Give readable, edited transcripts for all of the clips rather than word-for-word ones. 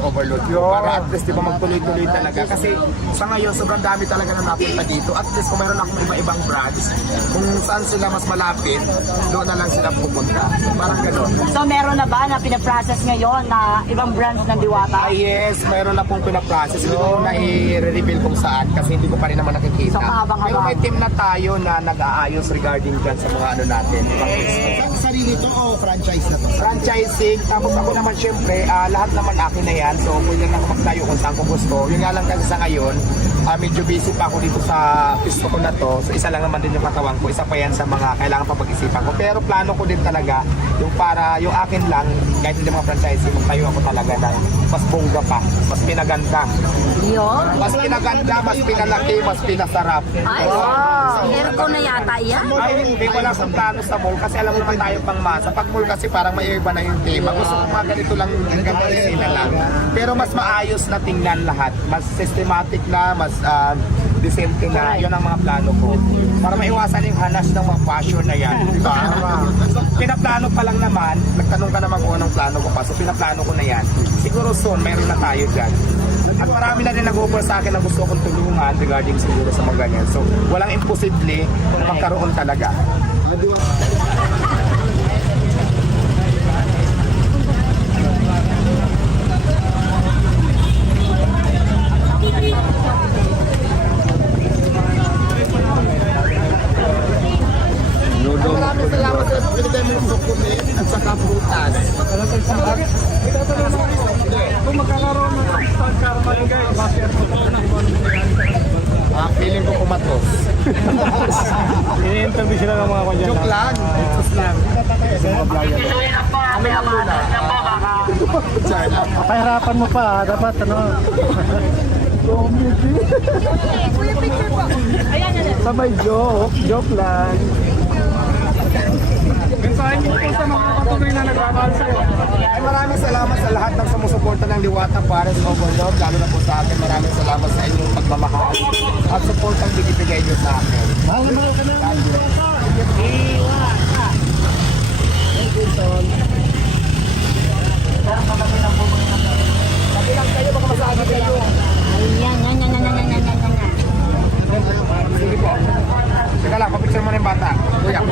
overload para at least di ba magtuloy-tuloy talaga kasi sa ngayon sobrang dami talaga na napunta dito at least kung meron akong iba-ibang brands kung saan sila mas malapit doon na lang sila pupunta parang gano'n. So meron na ba na pinaprocess ngayon na ibang brands ng Diwata? Yes, mayroon na pong pinaprocess hindi ko na i-reveal kung saan kasi hindi ko pa rin naman nakikita. So, kahabang-habang. Pero may team na tayo na nag-aayos regarding dyan sa mga ano natin. Sarili to o franchise na to? Franchising, tapos ako naman syempre, lahat naman akin na yan. So, pwede lang ako magtayo kung saan ko gusto. Yun nga lang kasi sa ngayon, medyo busy pa ako dito sa pisto ko na to. So, isa lang naman din yung katawan ko. Isa pa yan sa mga kailangan pa pag-isipan ko. Pero plano ko din talaga, yung para yung akin lang, kahit hindi mga franchising, magtayo ako talaga ng mas bongga pa, mas pinaganda. Yun. Mas pinaganda, mas pinalaki, mas pinasarap. Ay, wow. Aircon na yata yan. Ay, hindi wala akong plano sa mall kasi alam mo pa tayo pang masa. Pag mall kasi parang may iba na yung tema. Gusto ko mga ganito lang hanggang parisina lang. Pero mas maayos na tingnan lahat. Mas systematic na, mas decente na. Yun ang mga plano ko. Para maiwasan yung hanas ng mga fashion na yan. Diba? So, pinaplano pa lang naman. Nagtanong ka naman kung anong plano ko pa. So, pinaplano ko na yan. Siguro soon, mayroon na tayo dyan. At marami na rin nag-offer sa akin na gusto kong tulungan regarding siguro sa mga ganyan. So, walang imposible na magkaroon talaga. Maraming salamat sa pwede mong sukulit at saka prutas. Kung magkakaroon ng Star Car Barangay, bakit Feeling ko kumatos. ini-interview sila ng mga kanya Joke lang. Joke lang. Ano lang muna? Pahirapan mo pa, dapat ano. Sabay joke lang. Mensahe mo po sa mga patuloy na nagmamahal sa'yo. Ay, maraming salamat sa lahat ng sumusuporta ng Diwata Pares Overload. Lalo na po sa akin, maraming salamat sa inyong pagmamahal at support ang binibigay nyo sa akin. Mahal ka na. Sabi lang kayo, baka masabi kayo. Yan. Sige po. Teka lang, papicture mo na yung bata. Kuya.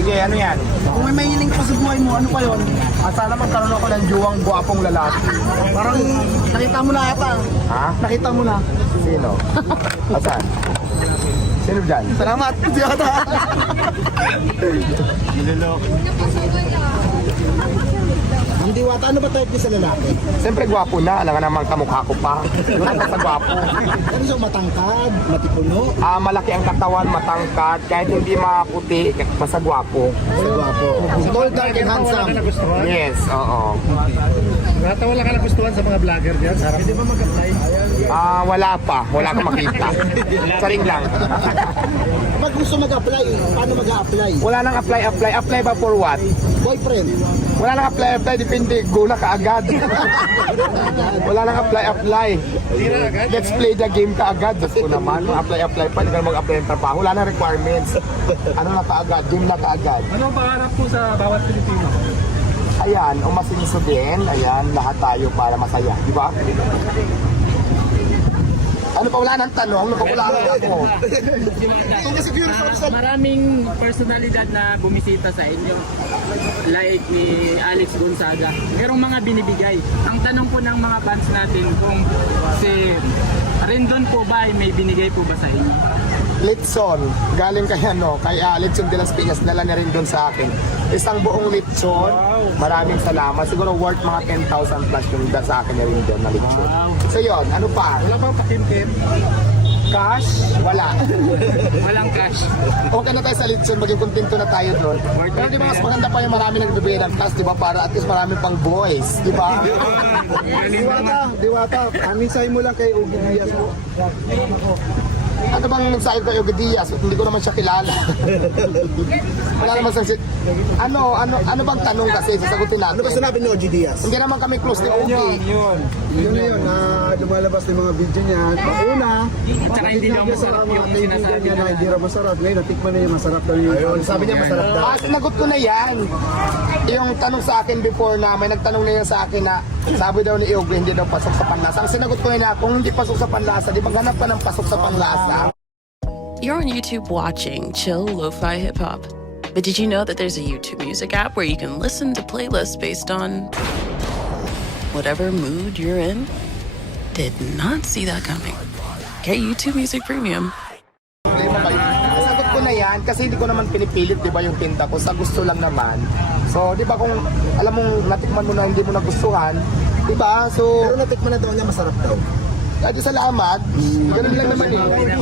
Sige, ano yan? Kung may mahiling pa sa buhay mo, ano pa yun? Sana magkaroon ako ng juwang guwapong lalaki. Parang nakita mo na ata. Ha? Nakita mo na. Sino? Asan? Sino dyan? Salamat. Diwata. Ang Diwata, ano ba type niya sa lalaki? Siyempre gwapo na. Alam nga namang kamukha ko pa. Yun ang sa gwapo. Ano siya, matangkad, matipuno, Malaki ang katawan, matangkad. Kahit hindi maputi, basta gwapo. sa gwapo. Tall, dark, and handsome. Yes, oo. Rata, wala ka nagustuhan sa mga vlogger dyan. Hindi ba mag-apply? Wala pa. Wala kang makita. Saring lang. Pag gusto mag-apply, paano mag-a-apply? Wala nang apply. Apply ba for what? Boyfriend. Wala nang apply. Depende. Go na kaagad. Wala nang apply. Let's play the game kaagad. Diyos ko naman. Apply pa. Hindi ka na mag-apply ng trabaho. Wala nang requirements. Ano na kaagad? Game na kaagad. Ano ang pangarap po sa bawat Pilipino? Ayan, umasinso din. Ayan, lahat tayo para masaya. Di ba? Ano pa, wala nang tanong? Napapularan ako. Maraming personalidad na bumisita sa inyo, like ni Alex Gonzaga. Merong mga binibigay. Ang tanong po ng mga fans natin kung si Rendon po ba ay may binigay po ba sa inyo? Litson, galing kay Litson de las Piñas, dala na rin doon sa akin. Isang buong litson, maraming salamat. Siguro worth mga 10,000 plus yung sa akin na rin doon na litson. So yun, ano pa? Wala bang pakimkim? Cash? Wala. Walang cash. Okay na tayo sa litson, maging kontento na tayo doon. Pero di ba mas maganda pa yung marami nagbibigay ng cash, di ba? Para at least marami pang boys, di ba? Diwata, amin sa'yo mo lang kay Ugi Diaz. Ano bang mensahe ko kay Ogie Diaz? Hindi ko naman siya kilala. Wala naman sa ano bang tanong kasi sasagutin natin. Ano ba sinabi ni OG Diaz? Hindi naman kami close ni Ogie. Yun na yun, lumalabas ng mga video niya. Una, Tsaka hindi daw masarap yung sinasabi niya na na. hindi raw masarap. Ngayon, natikman na yung masarap daw yung... Ayun, sabi niya masarap daw. Sinagot ko na yan. Yung tanong sa akin before na may nagtanong na yan sa akin na sabi daw ni Ogie hindi daw pasok sa panlasa. Ang sinagot ko na kung hindi pasok sa panlasa, di maghanap ka ng pasok sa panlasa. You're on YouTube watching Chill Lo-Fi Hip Hop. But did you know that there's a YouTube Music app where you can listen to playlists based on whatever mood you're in? Did not see that coming. Get YouTube Music Premium. Problema ba yun? Nasagot ko na yan kasi hindi ko naman pinipilit, di ba, yung tinta ko. Sa gusto lang naman. So, di ba, kung alam mong natikman mo na hindi mo nagustuhan, di ba? So, Pero natikman na daw niya masarap daw. adi salamat. Ganun lang naman eh. Hindi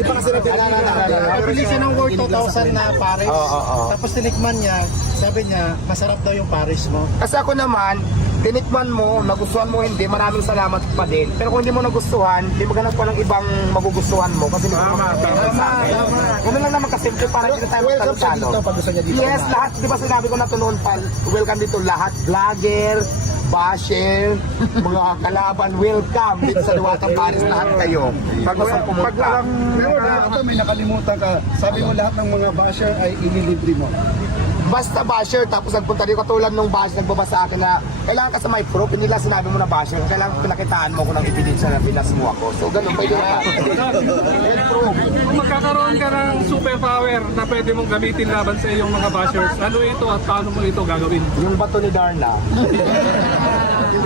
pa kasi Nabili siya ng worth 2,000 na Paris. Oo. Tapos tinikman niya, sabi niya, masarap daw yung Paris mo. Kasi ako naman, tinikman mo, nagustuhan mo hindi, maraming salamat pa din. Pero kung hindi mo nagustuhan, di maghanap ko ng ibang magugustuhan mo kasi hindi ko makakita sa akin. Ganun lang naman kasimple para hindi na tayo welcome siya magtalo-talo. dito pag gusto niya dito. Yes, lahat, di ba sinabi ko na to noon pa, welcome dito lahat, vlogger, basher, mga kalaban, welcome dito sa Diwatang Paris, lahat kayo. Pag gustong pumunta. Pero ito may nakalimutan ka. Sabi mo lahat ng mga basher ay ililibre mo. Basta basher, tapos nagpunta dito katulad nung basher nagbaba sa akin na kailangan ka sa my proof, hindi lang sinabi mo na basher, kailangan pinakitaan mo ko ng ebidensya na pinas mo ako. So ganun, pwede na. May proof. Kung magkakaroon ka ng superpower na pwede mong gamitin laban sa iyong mga bashers, ano ito at paano mo ito gagawin? Yung bato ni Darna.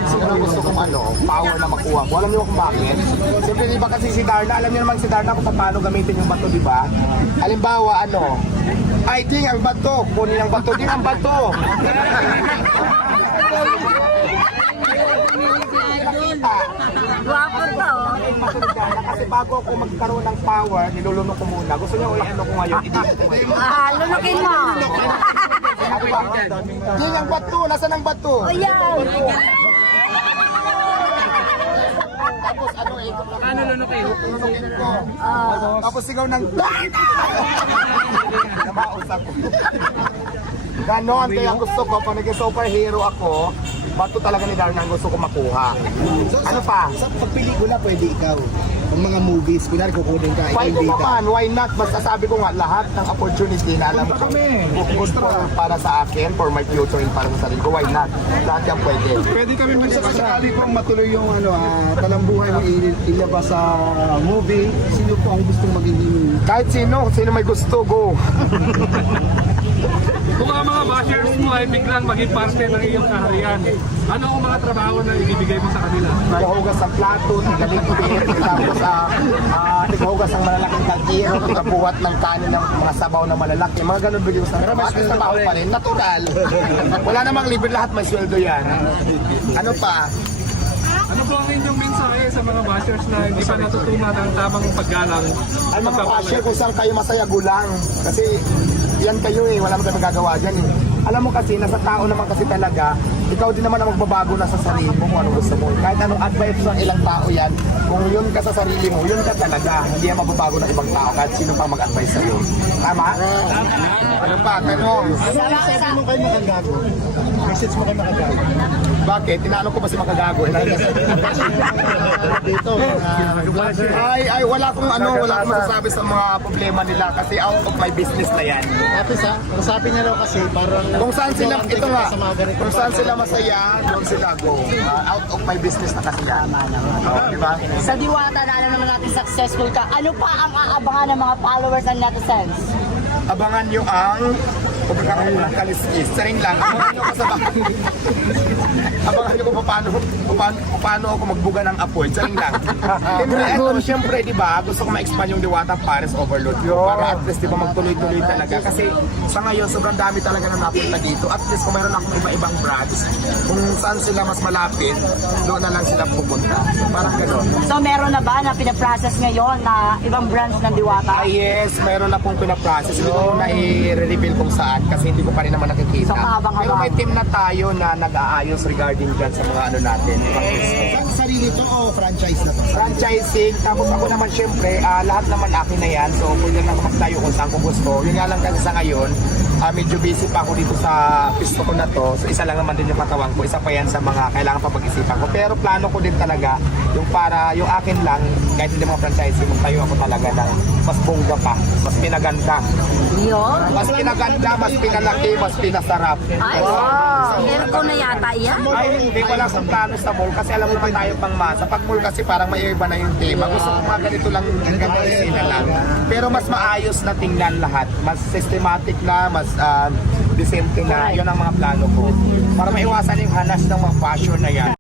Siguro gusto kong power na makuha ko. Alam niyo kung bakit? Siyempre di ba kasi si Darna, alam niyo naman si Darna kung paano gamitin yung bato, di ba? Halimbawa, I think ang bato, kunin ang bato, din ang bato. Guwapo to. Kasi bago ako magkaroon ng power, nilulunok ko muna. Gusto niyo ano ko ngayon, i-dito ko ngayon. Lunukin mo. Din ang bato, nasaan ang bato? O yan. Tapos Ano lunukin? lunukin ko. Tapos sigaw ng Darna! Namaos ako. Ganon, kaya gusto ko, pag naging superhero ako, bato talaga ni Darna ang gusto ko makuha. Ano pa? Sa pagpelikula pwede ikaw. Kung mga movies, kunwari kukunin ka, Why i-invite ko ka. pa man? Why not? Basta sabi ko nga, lahat ng opportunity na alam ko, good for, para sa akin, for my future, and para sa sarili ko, why not? Lahat yan pwede. Pwede kami Sa sakali pong matuloy yung talambuhay mo ilabas sa movie, sino po ang gustong magiging... Kahit sino may gusto, go. Kung ang mga bashers mo ay biglang maging parte ng iyong kaharian, ano ang mga trabaho na ibibigay mo sa kanila? Naghuhugas ng plato, tigaligpit, tapos naghuhugas ng malalaking kaldero, tigabuhat ng kanin ng mga sabaw na malalaki, mga ganun bigyan sa trabaho. At trabaho pa rin, natural. Wala namang libre, lahat may sweldo yan. Ano pa? Ano po ang inyong mensahe sa mga bashers na hindi pa natutunan ang tamang paggalang? Ay mga cashier, kung saan kayo masaya, gulang. Kasi yan kayo wala mo kayo magagawa dyan Alam mo kasi, nasa tao naman kasi talaga, ikaw din naman ang magbabago na sa sarili mo kung anong gusto mo. Kahit anong advice ng ilang tao yan, kung yun ka sa sarili mo, yun ka talaga. Hindi yan mababago ng ibang tao kahit sino pa mag-advise sa'yo. Tama? Ano pa? Tanong. Ano yung sabi mo kay Makagago? Message mo kay Makagago? Bakit? Tinanong ko ba si Makagago? Dito, Ay, wala akong masasabi sa mga problema nila kasi out of my business na yan. tapos sabi niya raw kasi parang... Kung saan sila, Ito ito nga, sa mga ganito. kung saan sila masaya, doon sila go. Out of my business na kasi yan. Diba? Sa Diwata na alam naman natin successful ka, ano pa ang aabangan ng mga followers and netizens? Abangan nyo ang kaliskis. Saring lang. Abangan nyo ka sa bahay. Abangan nyo kung paano ako magbuga ng apoy. Saring lang. Siyempre, di ba, gusto ko ma-expand yung Diwata Paris Overload ko. Para at least, di ba, magtuloy-tuloy talaga. Kasi sa ngayon, sobrang dami talaga na napunta dito. At least, kung mayroon akong iba-ibang brands, kung saan sila mas malapit, doon na lang sila pupunta. So, parang gano'n. So meron na ba na pinaprocess ngayon na ibang branch ng Diwata? Yes, mayroon na pong pinaprocess. Hindi ko na i-reveal kung saan kasi hindi ko pa rin naman nakikita. So, kahabang-habang. Pero may team na tayo na nag-aayos regarding dyan sa mga ano natin. Sarili to o franchise na to? Franchising, tapos ako naman syempre, lahat naman akin na yan. So, pwede na magtayo kung saan ko gusto. Yun nga lang kasi sa ngayon, medyo busy pa ako dito sa pisto ko na to. So, isa lang naman din yung katawan ko. Isa pa yan sa mga kailangan pa pag-isipan ko. Pero plano ko din talaga, yung para, yung akin lang, kahit hindi mga franchising, magtayo ako talaga ng mas bongga pa, mas pinaganda. Yun. Mas pinaganda, mas pinalaki, mas pinasarap. Ay, wow. Meron ko na yata yan. Ay, hindi ko lang sa plano sa mall kasi alam mo pa tayo pang masa. Pag mall kasi parang may iba na yung tema. Gusto ko mga ganito lang hanggang sila lang. Pero mas maayos na tingnan lahat. Mas systematic na, mas decente na. Yun ang mga plano ko. Para maiwasan yung hanas ng mga fashion na yan.